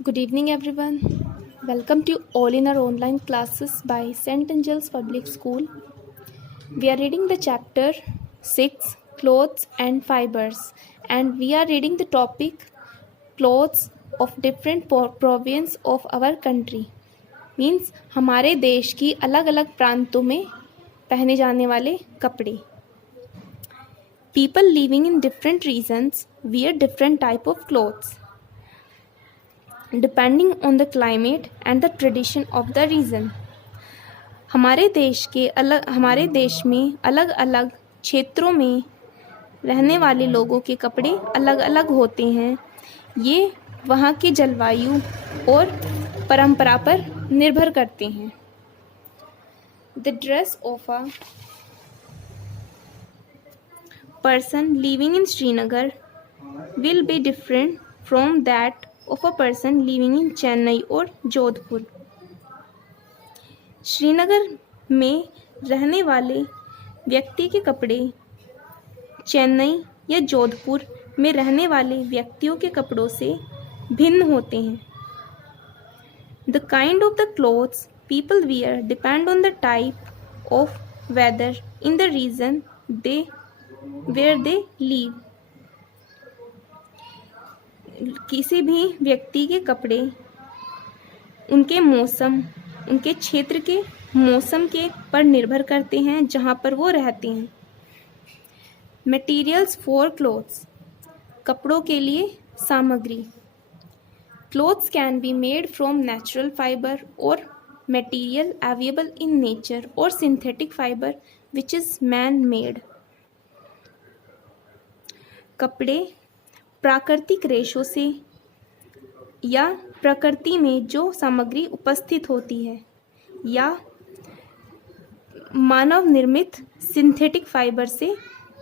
Good evening, everyone. Welcome to all in our online classes by St. Angel's Public School. We are reading the chapter 6 Clothes and Fibers, and we are reading the topic Clothes of different province of our country. Means हमारे देश की अलग अलग प्रांतों में पहने जाने वाले कपड़े. People living in different regions wear different type of clothes depending on the climate and the tradition of the region. हमारे देश में अलग अलग क्षेत्रों में रहने वाले लोगों के कपड़े अलग अलग होते हैं. ये वहाँ के जलवायु और परंपरा पर निर्भर करते हैं. The dress of a person living in Srinagar will be different from that of a person living in Chennai और जोधपुर. श्रीनगर में रहने वाले व्यक्ति के कपड़े चेन्नई या जोधपुर में रहने वाले व्यक्तियों के कपड़ों से भिन्न होते हैं. The kind of the clothes people wear depend on the type of weather in the region where they live. किसी भी व्यक्ति के कपड़े उनके क्षेत्र के मौसम के पर निर्भर करते हैं जहाँ पर वो रहते हैं. मटेरियल्स फॉर क्लोथ्स, कपड़ों के लिए सामग्री. Clothes can be made from natural fibre और मटेरियल अवेलेबल इन नेचर और synthetic fibre which is man made. कपड़े प्राकृतिक रेशों से या प्रकृति में जो सामग्री उपस्थित होती है या मानव निर्मित सिंथेटिक फाइबर से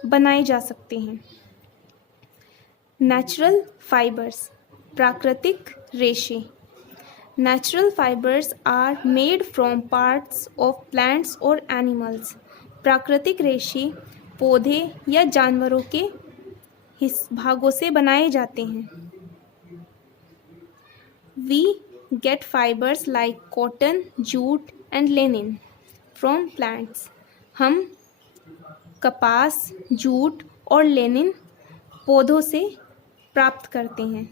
बनाए जा सकते हैं. नेचुरल फाइबर्स, प्राकृतिक रेशे. Natural fibres are made from parts of plants और एनिमल्स. प्राकृतिक रेशे पौधे या जानवरों के भागों से बनाए जाते हैं. We get fibers like cotton, jute and linen from plants. हम कपास, जूट और लेनिन पौधों से प्राप्त करते हैं.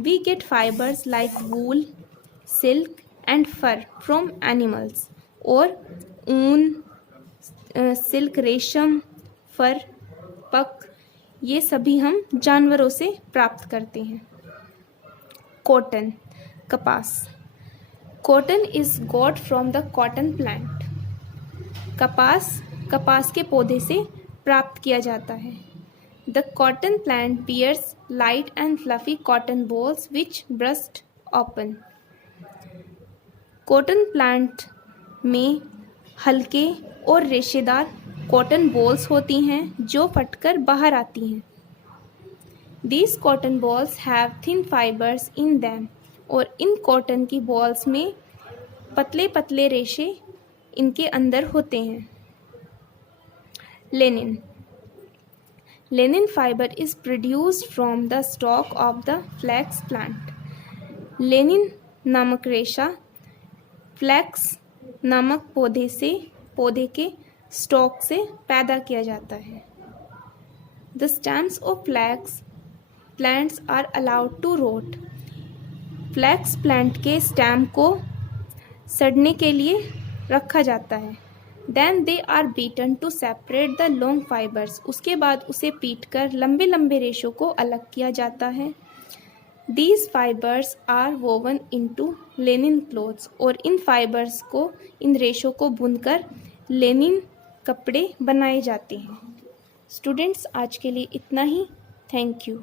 We get fibers like wool, silk and fur from animals. और ऊन, सिल्क, रेशम, फर, पक ये सभी हम जानवरों से प्राप्त करते हैं. कॉटन, कपास. Cotton is got from the cotton plant. कपास के पौधे से प्राप्त किया जाता है. The cotton plant bears light and fluffy cotton balls which burst open. Cotton plant में हल्के और रेशेदार कॉटन बॉल्स होती हैं जो फटकर बाहर आती हैं. These cotton balls have thin fibers in them. और इन कॉटन की बॉल्स में पतले पतले रेशे इनके अंदर होते हैं. Linen. Linen fibre is produced from the stalk of the flax plant. Linen नामक रेशा फ्लैक्स नामक पौधे के स्टॉक से पैदा किया जाता है. The stems of flax plants are allowed to rot. Flax plant के स्टेम को सड़ने के लिए रखा जाता है. Then they are beaten to separate the long fibres. उसके बाद उसे पीटकर लंबे लंबे रेशों को अलग किया जाता है. These fibres are woven into linen clothes. और इन रेशों को बुनकर लेनिन कपड़े बनाए जाते हैं. स्टूडेंट्स, आज के लिए इतना ही. Thank you.